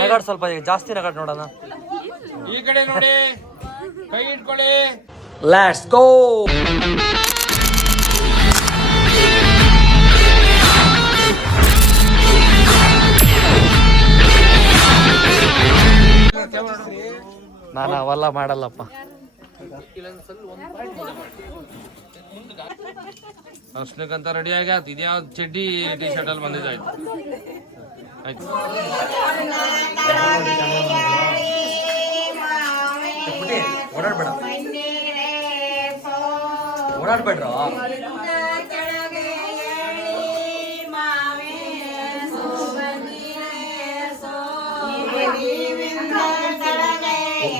ನಗಾಡ್ ಸ್ವಲ್ಪ ಜಾಸ್ತಿ ನಗಾಡ್ ನೋಡೋಣ. ಈ ಕಡೆ ನೋಡಿ, ಕೈ ಇಟ್ಕೊಳ್ಳಿ. Let's go. ನಾನು ಅವೆಲ್ಲ ಮಾಡಲ್ಲಪ್ಪ. ಅಷ್ಟಕ್ಕಂತ ರೆಡಿ ಆಗ್ಯಾತ. ಇದ್ಯಾವ್ದು ಚಡ್ಡಿ ಟಿ ಶರ್ಟ್ ಅಲ್ಲಿ ಬಂದಿದ್ದಾಯ್ತು. ಆಯ್ತು, ಓಡಾಡ್ಬೇಡ, ಓಡಾಡ್ಬೇಡ್ರ.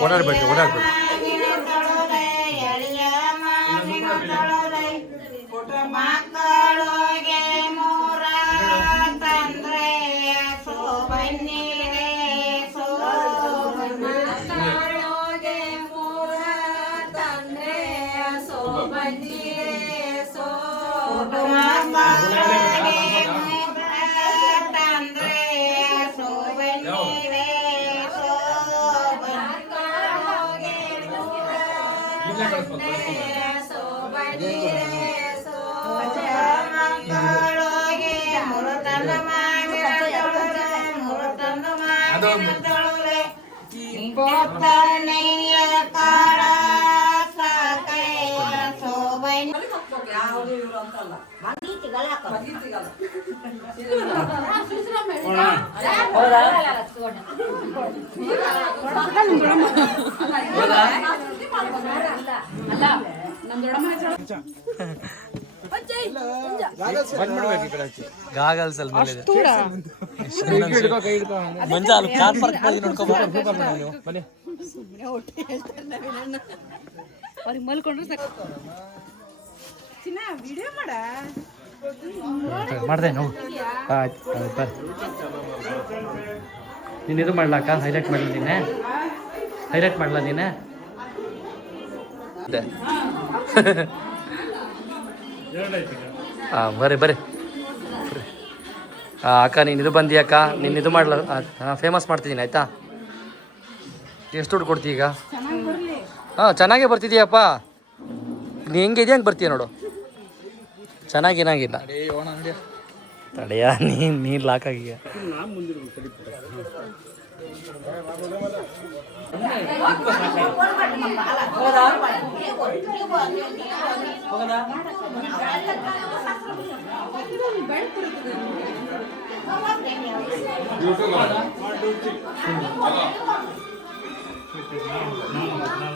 ಓಡಾಡ್ಬೇಡ್ರಿ, ಓಡಾಡ್ಬೇಡ್ರಿ. ಗಾಗಲ್ಸ್ ಅಲ್ಲಿ ಮಂಜ ಅಲ್ಲಿ ಕಾರ್ ಪಾರ್ಕ್ ಮಾಡಿ ಅವ್ರಿಗೆ ಮಲ್ಕೊಂಡ್ರೆ ಮಾಡ್ದೆ ನಾವು. ಆಯ್ತು ನೀನು ಇದು ಮಾಡ್ಲಾಕ ಹೈಲೈಟ್ ಮಾಡಲಿ, ನೀನೆ ಹೈಲೈಟ್ ಮಾಡ್ಲಾ ನೀನೆ. ಹಾಂ ಬರ್ರಿ ಅಕ್ಕ, ನೀನು ಇದು ಬಂದಿ ಅಕ್ಕ, ನೀನು ಇದು ಮಾಡ್ಲ ಫೇಮಸ್ ಮಾಡ್ತಿದ್ದೀನಿ ಆಯ್ತಾ. ಎಷ್ಟು ದುಡ್ಡು ಕೊಡ್ತೀಯ ಈಗ? ಹಾಂ ಚೆನ್ನಾಗೇ ಬರ್ತಿದ್ದೀಯಪ್ಪ. ನೀ ಹೆಂಗೆ ಇದೆ ಹಂಗೆ ಬರ್ತೀಯ ನೋಡು. ಚೆನ್ನಾಗೇನಾಗಿಲ್ಲ ತಡೆಯ, ನೀನು ಲಾಕ್ ಆಗಿಯ.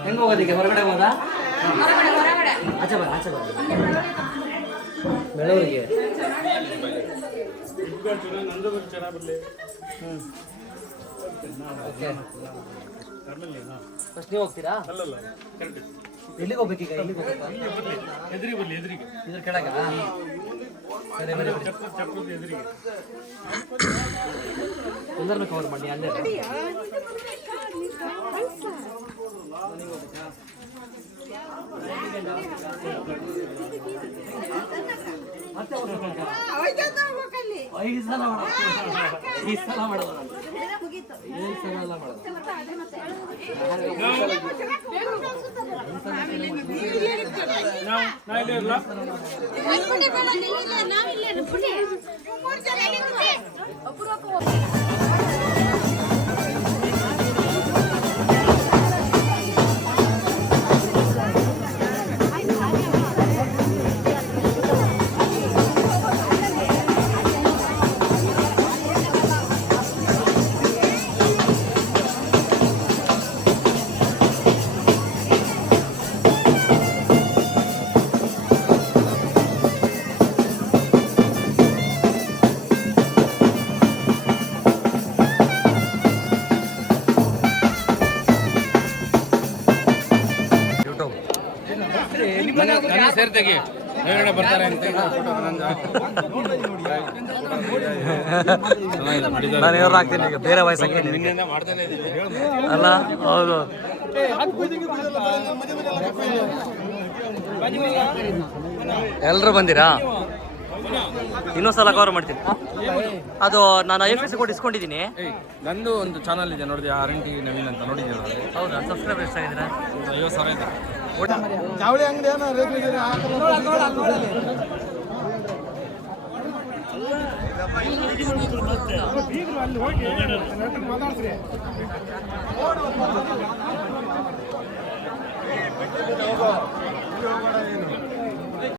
ಹೆಂಗ ಹೋಗೋದಕ್ಕೆ ಹೊರಗಡೆ ಹೋದ? ಆಚೆ ಬರ ಬೆಳವರಿಗೆ. ಫಸ್ಟ್ ನೀವು ಹೋಗ್ತೀರಾ? ಎಲ್ಲಿಗೆ ಹೋಗ್ಬೇಕೀಗ? ಎಲ್ಲಿಗೆ ಹೋಗ್ಬೇಕಾ? ಇದ್ರ ಕೆಳಗ? ಸರಿ ಎಲ್ಲರನ್ನು ಕವರ್ ಮಾಡಿ ಅಲ್ಲೇ. ಈ ಸಲ ಮಾಡೋದು ಸೇರ್ತೆಗೆ ಬರ್ತಾರೆ ಅಂತ ನಾನು ಇವ್ರು ಹಾಕ್ತೀನಿ ಈಗ, ಬೇರೆ ವಯಸ್ಸಾಗಿ ಅಲ್ಲ. ಹೌದು, ಎಲ್ಲರೂ ಬಂದಿರಾ? ಇನ್ನೊಂದು ಸಲ ಕವರ್ ಮಾಡ್ತೀನಿ. ಅದು ನಾನು IFSC ಕೋಡ್ ಇಸ್ಕೊಂಡಿದ್ದೀನಿ. ನಂದು ಒಂದು ಚಾನಲ್ ಇದೆ ನೋಡಿದೆ, RNT ನವೀನ್ ಅಂತ ನೋಡಿದ್ದೀರ? ಹೌದಾ? ಸಬ್ಸ್ಕ್ರೈಬ್ ಎಷ್ಟಾಗಿದ್ದೀರಾ? 50,000 ಇದೆ. ಚಾವಳಿ ಅಂಗಡಿ ಏನೋ ರೇಟ್